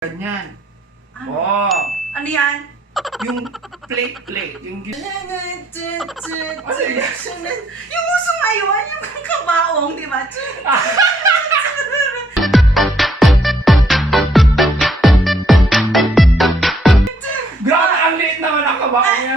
Ganyan. Ano? Oh, Ano yan? yung plate. Yung Ano yan? Yung uso ngayon, yung kabaong, di ba? Grabe, ang liit naman ang kabaong niya.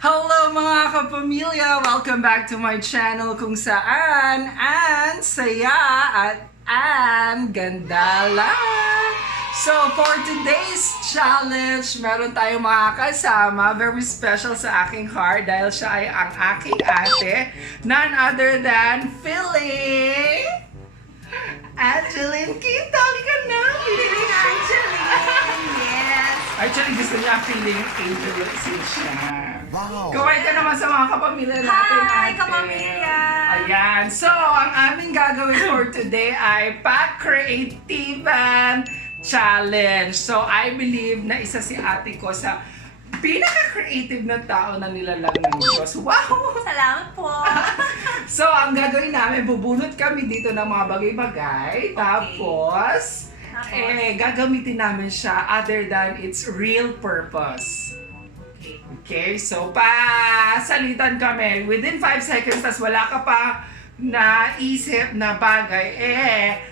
Hello mga kapamilya! Welcome back to my channel kung saan ang saya at ang ganda lang. So for today's challenge, meron tayong mga kasama, very special sa aking heart dahil siya ay ang aking ate, none other than Philly Angeline Quinto. Halika na! Feeling Angeline! Yes! Actually, gusto niya feeling Angeline siya. Wow! Kaway ka naman sa mga kapamilya natin, Hi, ate. kapamilya! Ayan. So, ang aming gagawin for today ay Pack Creativan Challenge. So, I believe na isa si ate ko sa pinaka-creative na tao na nilalang ng Diyos. Wow! Salamat po! So, ang gagawin namin, bubunot kami dito ng mga bagay-bagay. Tapos, gagamitin namin siya other than its real purpose. Okay, so pasalitan kami within 5 seconds, tas wala ka pa naisip na bagay,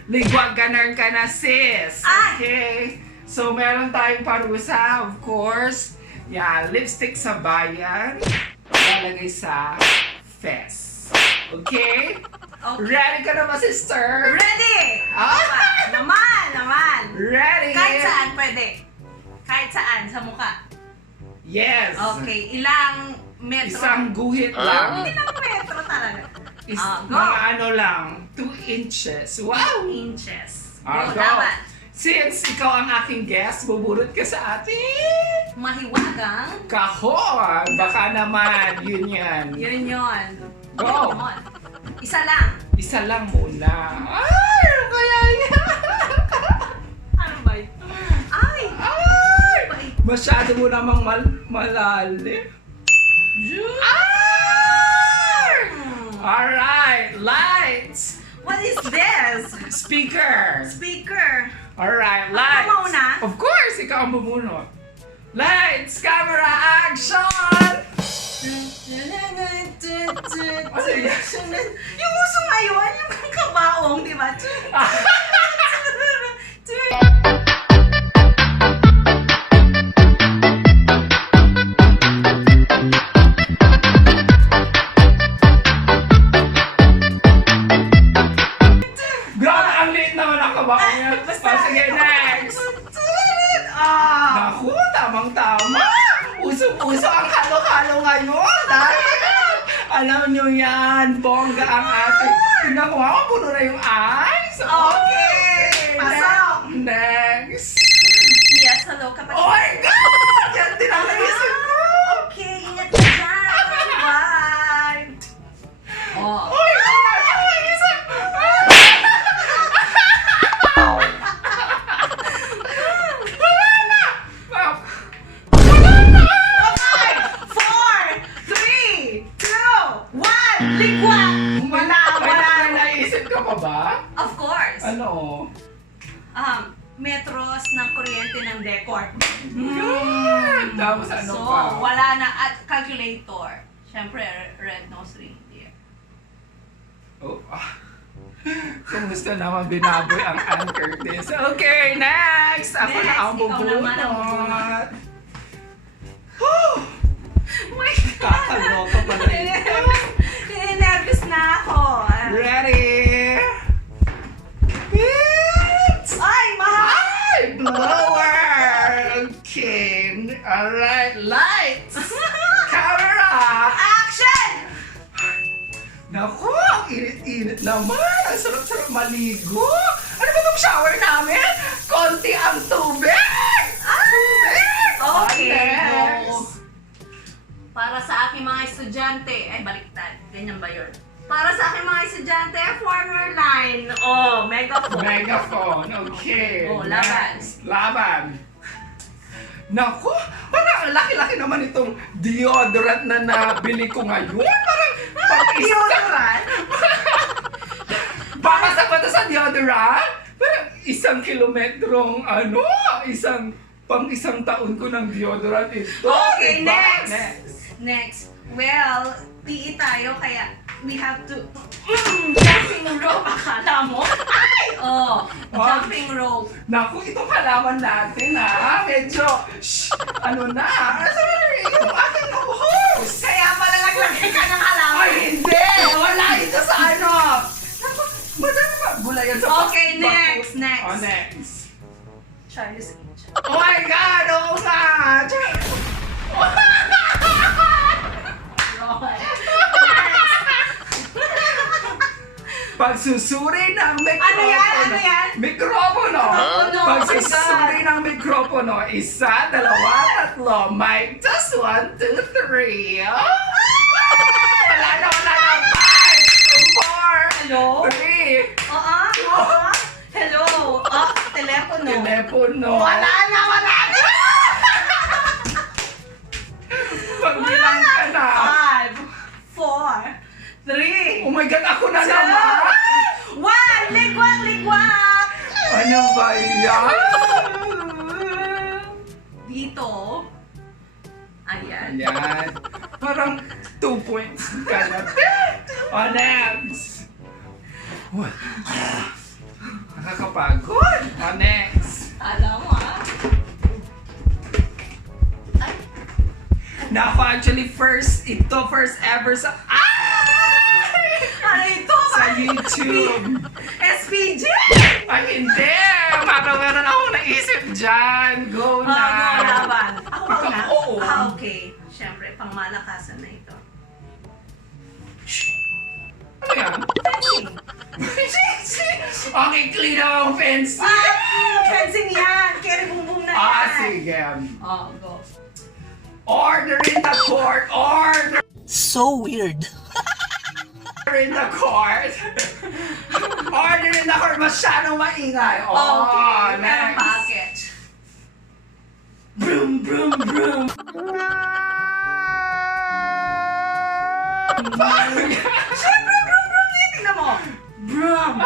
ligwag ganun ka na, sis. Okay, so meron tayong parusa, of course. Yan, lipstick sa bayan, lalagay sa fes. Okay? Ready ka na ba, sister? Ready! Ah! Naman! Ready? Kahit saan pwede. Kahit saan, sa mukha. Yes. Okay, ilang metro? Isang guhit lang. Ilang metro talaga? Is, Go! mga ano lang, 2 inches. Wow! Inches. Ah, Go, go. laban. Since ikaw ang aking guest, bubulot ka sa ating Mahiwagang. kahon. Baka naman, yun yan. Yun. Go. Yun. Isa lang. Isa lang muna. Ay! Ano kaya yan? Ano ba ito? Ay! Ay! Bait. Masyado mo namang malalim. Ay! Alright, lights! What is this? Speaker! Speaker. Alright, Ako lights! mauna? Of course, ikaw ang bumunot. Lights, camera, action! Ano yan? Yung uso ngayon, yung kabaong, di ba? Grabe, ang liit naman ang kabaong niya. Basta. Oh, sige, next! Ah! Naku, tamang-tama! Usong-uso ang halo-halo ngayon! Dahil, alam nyo yan, bongga ang ating... Tingnan mo, puno na yung eyes! Okay! Pasok! Next! Yes, hello kapatid. Oh my God! Yan din ang naisip ko! Okay, ingat ka dyan. Bye! Oh. Uy! Ang naisip! Wala na! Okay! 4, 3, 2, 1, ligwak! Wala. May naisip ka pa ba? Of course. Ano? Metros ng kuryente ng decor. Good! Tapos ano So, pa? wala na at calculator. Siyempre, red nose reindeer. Oh, kumusta naman binaboy ang anchor this? Okay, next! Ako na Next, ang ikaw naman ang bubunot. Oh my God! Kakaloka pala ito. Nervous na ako. Ready? It's... Ay, mahal! Ay! Blower! Okay. Alright, lights! Camera! Action! Naku, ang init-init naman. Ang sarap-sarap maligo. Ano ba itong shower namin? Konti ang tubig! Tubig! Okay, Next. go. Para sa aking mga estudyante, ay baliktad, ganyan ba yun? Para sa aking mga estudyante, former line. Oh, megaphone. Megaphone. Okay. Oh, laban. Next. Laban. Naku, parang ang laki-laki naman itong deodorant na nabili ko ngayon. Parang pang-isa. Deodorant? Baka sapat sa deodorant? Parang 1 kilometrong isang taon ko ng deodorant ito. Okay, diba? next. Well, PE tayo, kaya we have to... jumping rope, akala mo? Ay! Jumping rope. Naku, itong halaman natin medyo, na? Sabi na yung aking host. Kaya pala naglagay ka ng halaman. Ay, hindi! Wala ito sa ano. Naku, madami ba? Bulayan sa Okay, next. Next. Charlie's Angel. Oh my God! Oo nga! Pagsusuri ng mikropono. Ano yan? Mikropono. Mikropono. Pagsusuri ng mikropono. 1, 2, 3. Mic test 1, 2, 3. Wala na. 5, 4, Hello? 3. Hello? Telepono. Telepono. Wala na! Pagbilang ka na. 5, 4, 3, Oh my God, ako na naman. 1! Ligwak! Ano ba yan? Dito. Ayan. Ayan. Parang 2 points ka na. Next. What? Nakakapagod. Next. Alam mo Naku, actually, first ever sa... Ano ito? Sa YouTube. SPG! Ay, hindi! Parang meron akong naisip dyan. Go na! Go, laban. Ako na? Oo. Okay. Siyempre, pangmalakasan na ito. Ano yan? Fencing! Okay, clean ang fence. Fencing yan! Keri bumbum na yan! Sige. Go. Order in the court! Order So weird. in the court! Order in the court! Masyadong maingay. Okay, meron next. package. Broom, broom, broom. Siyempre, brum! Tingnan mo! Brum!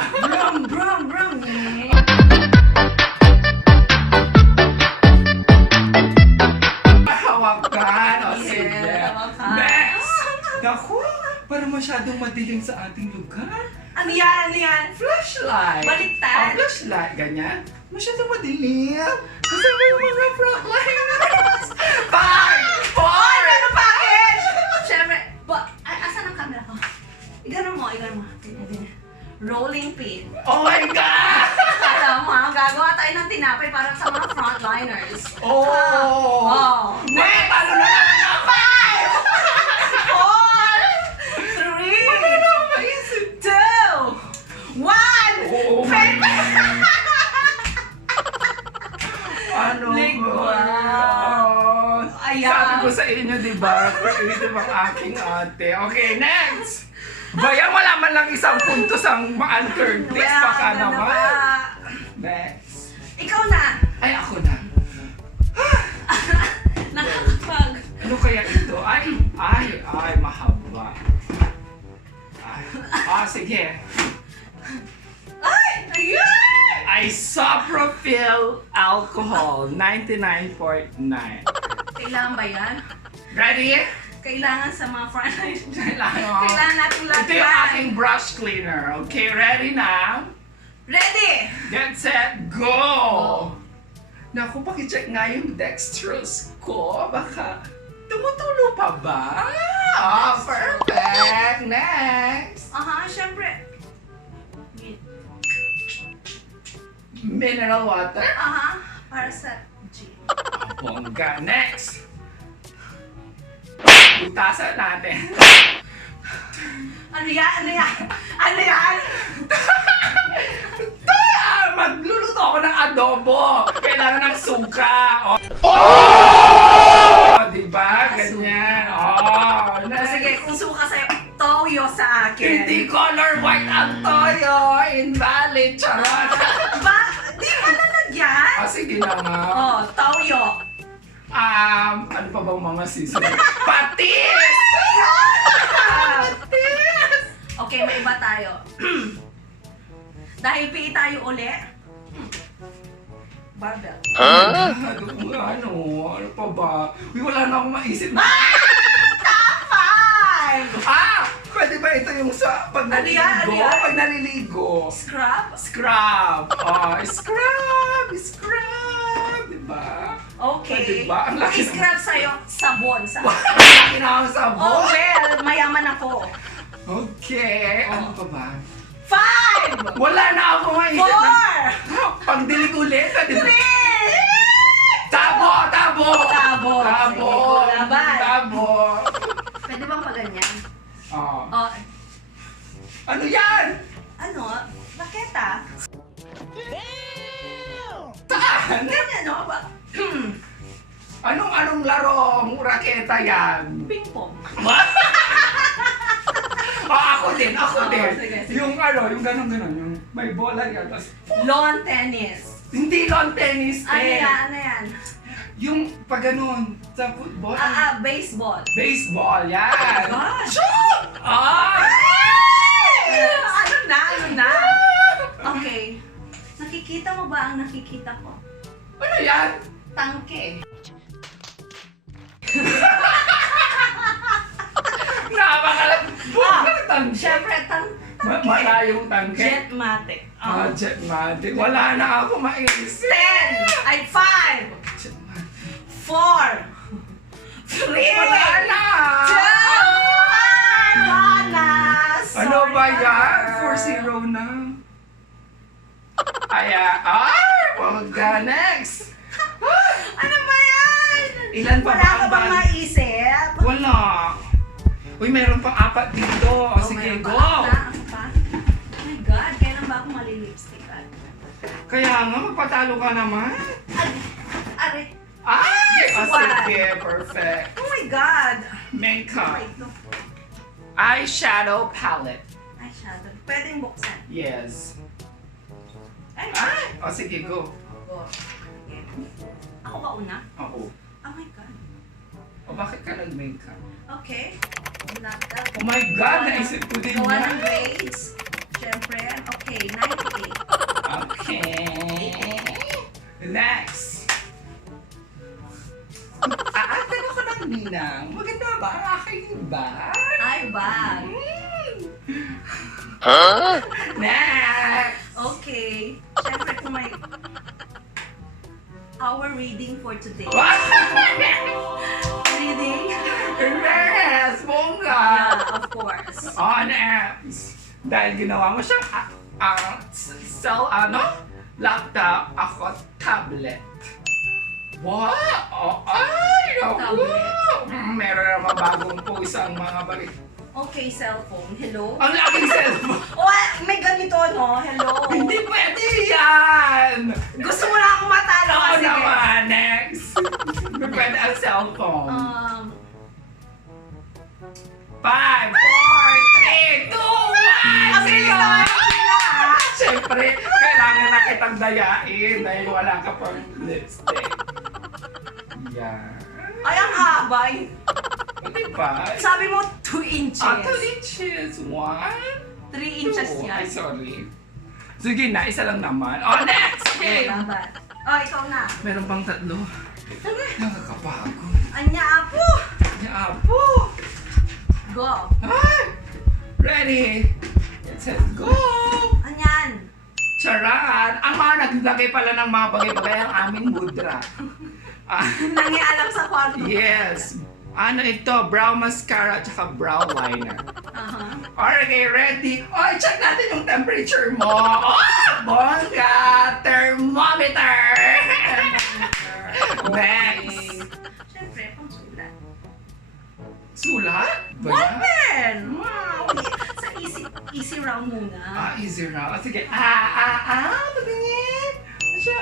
Hawakan. O sige. hawakan. Next. Naku, parang masyadong madilim sa ating lugar. Ano yan? Flashlight. Baliktad. Flashlight. Ganyan. Masyadong madilim. Kasi may mga frontliners. 5, 4. Meron package! Siyempre, asan ang camera ko? Iganon mo. Ganyan. Rolling pin. Oh my God! Alam mo, gagawa tayo ng tinapay para sa mga frontliners. Oh! Next! Talo na lang na 4, 3, 2, 1! Oh my God! Ano ba? Ayan. Sabi ko sa inyo, di ba? Creative ang aking ate. Okay, next! Bayan, wala man lang 1 punto sa Ann Curtis. Baka naman. Next. Ikaw na! Ay, ako na. Nakakapag. Ano kaya ito? Ay, mahaba. Sige. Ayun! Isopropyl alcohol, 99.9. Kailangan ba yan? Ready? Kailangan sa mga frontliners. Kailangan. Kailangan natin lahat Ito yung aking brush cleaner. Okay, ready na? Ready! Get set, go! Naku, pakicheck nga yung dextrose ko. Baka tumutulo pa ba? Perfect! Next! Syempre. Mineral water. Para sa G. Bongga. Next! Butasan natin. Ano yan? Magluluto ako ng adobo. Kailangan ng suka. Diba? Ganyan. Sige, kung suka sa'yo, toyo sa akin. Hindi color white ang toyo. Invalid. Charot. Di mo lalagyan? Sige na nga. Toyo. Ano pa bang mga season? Patis! Okay, may iba tayo. Dahil PE tayo uli. Barbell. Ano pa ba? Uy, wala na akong maisip. Five! Pwede ba ito yung sa pag Ano yan? naliligo? Ano yan? Pag naliligo. Scrub? Scrub! Scrub! Scrub! Diba? Okay. Diba? Ang laki I-scrub sa'yo, sabon. Ang laki na akong sabon. Oh, well, mayaman ako. Okay. Ano pa ba? Five! Wala na ako maisip. Four! Pag dilig ulit. Diba? Three! Tabo! Tabo! Tabo. Tabo! Sige, laban. Tabo! Pwede bang pa ganyan? Oh. Oh, Ano yan? ano? Raketa? Saan? Ganyan, no? Anong larong raketa yan? Ping-pong. Ako din. Sige, sige. Yung yung ganon, yung may bola yan. Tapos, Lawn tennis. hindi lawn tennis Ano eh. yan? Ano yan? Yung pag ganon, sa football. Baseball. Baseball, yan. Gosh! Shoot! Ano na? Okay. Nakikita mo ba ang nakikita ko? Ano yan? Tangke. Napakalat. Tangke. Siyempre, Malayong tangke. Jetmatic. Jetmatic. Wala na ako maisip. 10! Ay, 5! Jetmatic. 4! 3! Wala na. 2! Wala na! Ano Sorry, ba yan? girl. 4-0 na. Ay, wag next. Ano ba yan? Ilan pa Wala ba ka ang bang bali? maisip? Wala. Uy, meron pang 4 dito. O, sige, meron go. pa? Ano pa? Oh my God, kailan ba ako malilipstick? Kaya nga, magpatalo ka naman. Are. Ay! O, One. sige, perfect. Oh my God! Makeup. Wait, no. Eyeshadow palette. Eyeshadow. Pwedeng buksan. Yes. Ay, Ay! O, sige, go. Go. Okay. Ako ba una? Oo. Oh my God. O, bakit ka nag-makeup? Okay. Laptop. Oh my God, naisip ko din Gawa ng yan. grades. Siyempre. Okay, 98. Okay. Next. Aatan ako ng ninang. Maganda ba? Ang aking bag. Ay, bag. Next. Okay. Siyempre kung may our reading for today. Reading? Yes, bongga. Yeah, of course. On apps. Dahil ginawa mo siyang laptop, ako tablet. Wow! Oh, ay! Naku! Tablet. Meron naman bagong post ang mga balik. Okay, cellphone. Hello? Ang laking cellphone! Oh, may ganito, no? Hello? Hindi pwede yan! Gusto mo lang akong matalo Oo kasi. naman! Next! Hindi pwede ang cellphone. 5, 4, 3, 2, 1! Ang bilis naman sila, ah. Siyempre, kailangan na kitang dayain dahil wala ka pang lipstick. Yan. Ay, ang haba. Diba? Sabi mo 2 inches. 2 inches. 1, 3 inches 2. yan. Ay, sorry. Sige na, isa lang naman. Oh, next Okay, game! laban. Oh, ikaw na. Meron pang 3. Sige. Nakakapagod. Anya, apo. Yapo! Go. Ay! Ready? Let's go! Anyan. Charan! Ang mga naglagay pala ng mga bagay-bagay ang aming mudra. Nangialam sa kwarto. Yes! Ano ito? Brow mascara at saka brow liner. Okay, ready? Oh, check natin yung temperature mo. Oh, bongga! Thermometer! Next! Siyempre, pang sulat. Sulat? Ba One yan? pen! Wow! Sa easy round muna. Easy na. Sige. Patingin! Siya,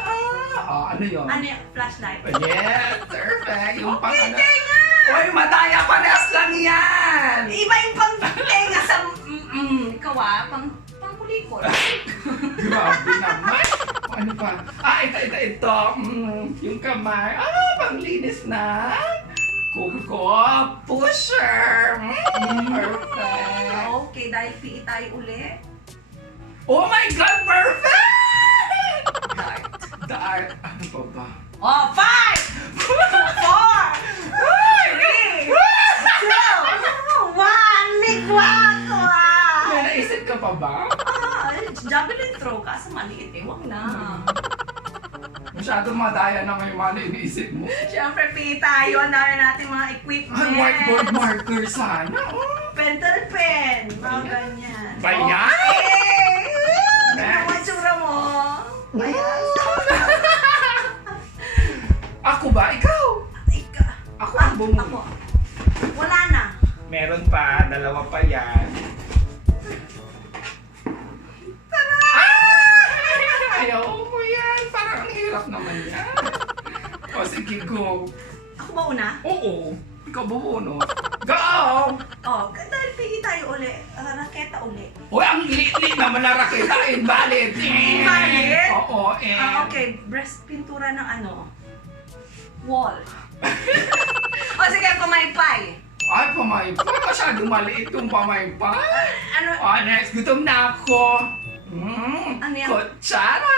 ano yun? Ano yung flashlight? Yes, perfect. Yung pang Okay, ano. tenga! Uy, madaya parehas lang yan! Iba yung pang tenga sa ikaw pang kulikot. Grabe naman. Ano pa? Ito. Yung kamay. Panglinis na. Kuko. Pusher. Perfect. Okay, dahil PE tayo uli. Oh my God, perfect! Dart. Dart. Ano pa ba? Oh, 5, 4, 3, 2, 1. Ligwako ah! May naisip ka pa ba? Javelin throw ka sa maliit eh. Huwag na. Masyado madaya na may mga iniisip mo. Siyempre, pili tayo. Ang dami natin mga equipment. Ay, whiteboard marker sana. Oh. Pentel pen. Mga ganyan. Ba yan? Okay! Tingnan Next. mo ang tsura mo. Ayan. Ako ba? Ikaw? Ika. Ako ang Ako. bumunod. Wala na. Meron pa, dalawa pa yan. Ayaw mo yan. Parang ang hirap naman yan. O sige, go. Ako ba una? Oo. Ikaw bubunod. Go! Oh, dahil pili tayo uli. Raketa uli. Uy, ang liit-liit naman na raketa. Invalid. Invalid? Oo, Okay, breast pintura ng ano? Wall. O sige, pumaypay. Ay, pamaypay. Masyadong maliit yung pamaypay. Ano? Next. Gutom na ako. Ano yan? Kutsara!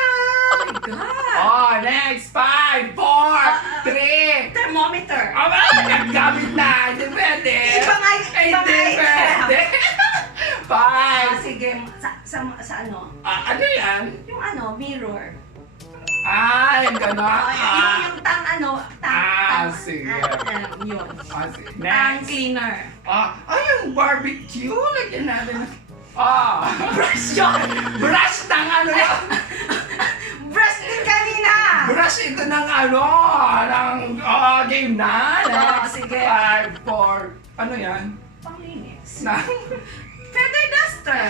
Oh my God! Next. 5, 4, 3. Thermometer. Aba, naggamit na. Hindi pwede. Iba nga, iba nga Hindi pwede. 5. Sige, sa ano? Ano yan? Yung ano, mirror. Ay, gano'n. Yung tang ano, Sige. Yun. Sige. Tang Next. cleaner. Yung barbecue. Lagyan natin. Brush yun! Brush ng ano yan. Brush din kanina! Brush ito ng ano, ng game na. Next. Sige. 5, 4. Ano yan? Panglinis. Na. Feather duster!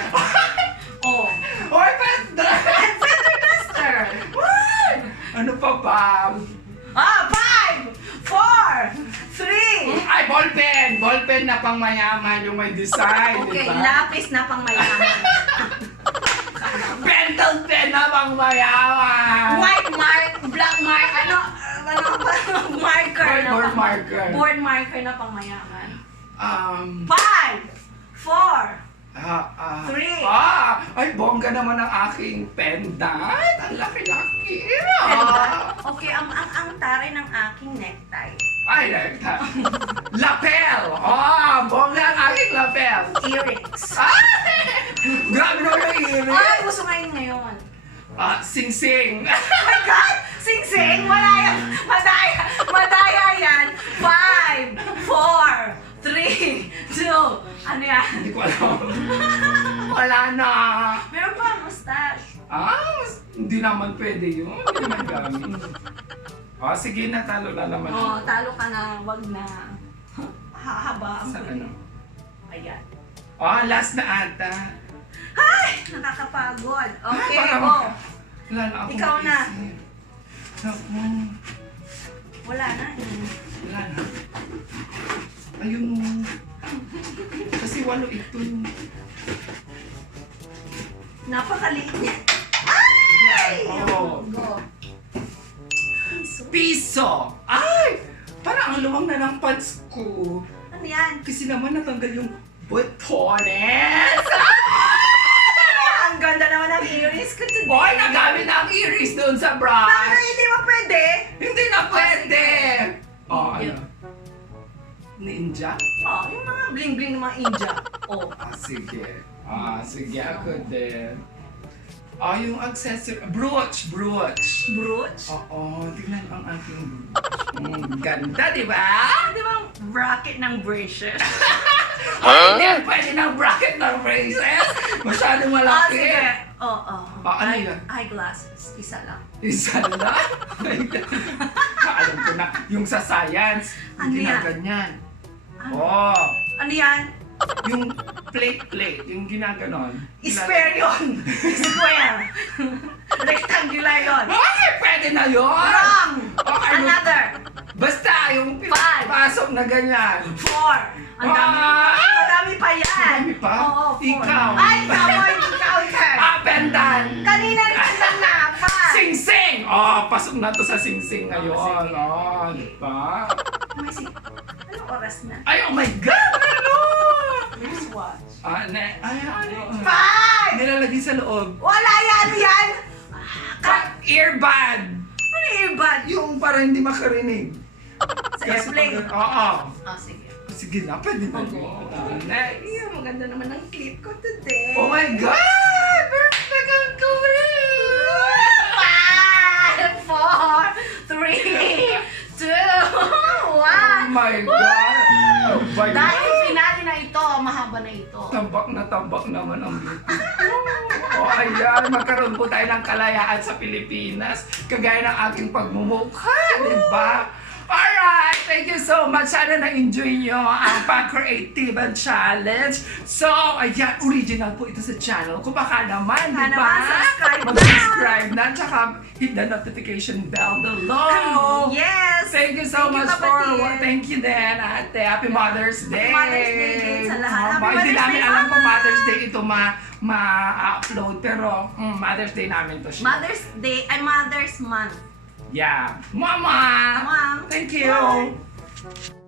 Oh. Oy, Pedro! Feather duster! What? Ano pa ba? 5, 4, 3. Ay, ballpen! Ballpen na pang mayaman yung may design, Okay, diba? lapis na pang mayaman. Pentel pen na pang mayaman! White mark, black mark, marker na Board pang marker. board marker na pang mayaman. 5, 4, 3. Ay, bongga naman ang aking pendant. Ang laki-laki. Okay, ang taray ng aking necktie. Ay, lapel. Bongga ang aking lapel. Earrings. Grabe naman yung earring. Ay, gusto ngayon. Sing-sing. Oh my God! Sing-sing! Wala yan! Madaya yan! 5, 4, 3, 2. Ano yan? Hindi ko alam. Wala na. Meron pa mustache. Hindi naman pwede yun. Hindi naman gamit. Sige, natalo na naman. Talo ka na. Wag na. Hahaba ang Sa huli. ano? Ayan. Last na ata. Ay! Nakakapagod. Okay, Wala na ako Ikaw na. maisip. Naku. Wala na. Wala na. Ayun mo. Kasi 8 ito. Napakaliit niya. Ay! Oo. Go. Piso! Ay! Parang ang luwang na ng pants ko. Ano yan? Kasi naman natanggal yung botones. Ang ganda naman ng earrings ko today. Boy, nagamit na ang earrings doon sa brush. Bakit hindi mo pwede? Hindi na pwede. Ninja. Ano? Ninja? Yung mga bling-bling ng mga India. Sige. Sige ako din. Yung accessory. Brooch. Brooch? Tingnan ang aking brooch. Ganda, di ba? Di ba ang bracket ng braces? Hindi, pwede ng bracket ng braces. Masyadong malaki. Sige. Ano yan? Eyeglasses. Isa lang. Isa lang? Alam ko na. Yung sa science, Ano yan? ginaganyan. Ano? Ano yan? Yung plate, yung ginaganon. Square yun! Square! Rectangular yun! Ay, pwede na yun! Wrong! Another! Basta, yung Five. pasok na ganyan. 4! Ang dami. Madami pa yan! Dami pa? Oo, 4. Ikaw. Ay, ikaw! Ikaw! Pendant! Kanina rin lang na! 5! Sing-sing! Pasok na to sa sing-sing ngayon. Sige. Diba? Anong oras na? Ay, oh my God! Ano? Wristwatch. Ano? 5! Nilalagay sa loob. Wala yan! Yan! Earbud! Ano yung earbud? Yung para hindi makarinig. Sa airplane. Oo. Oh, sige. Sige na, pwede na. Next. Ay, maganda naman ang clip ko today. Oh my God! Perfect ang gawin! 5, 4, 3, 2, 1. Oh my God! Oh my Dahil God! finale na ito, mahaba na ito. Tambak naman ang beauty. Oh, ayan, magkaroon po tayo ng kalayaan sa Pilipinas. Kagaya ng aking pagmumukha, di ba? Alright, thank you so much. Sana na-enjoy nyo ang Pang-Creative Challenge. So, ayan, original po ito sa channel. Kung baka naman, di Sana ba? subscribe na. Mag-subscribe na. Tsaka, hit the notification bell below. Yes! Thank you so Thank you, much for kapatid. thank you din, ate. Happy Mother's Day. Happy Mother's Day din sa lahat. Happy Hindi Mother's namin Day, alam kung Mama. Mother's Day ito ma-upload. Pero Mother's Day namin to siya. Mother's Day, ay Mother's Month. Yeah. Mama! Mom. Thank you! Bye.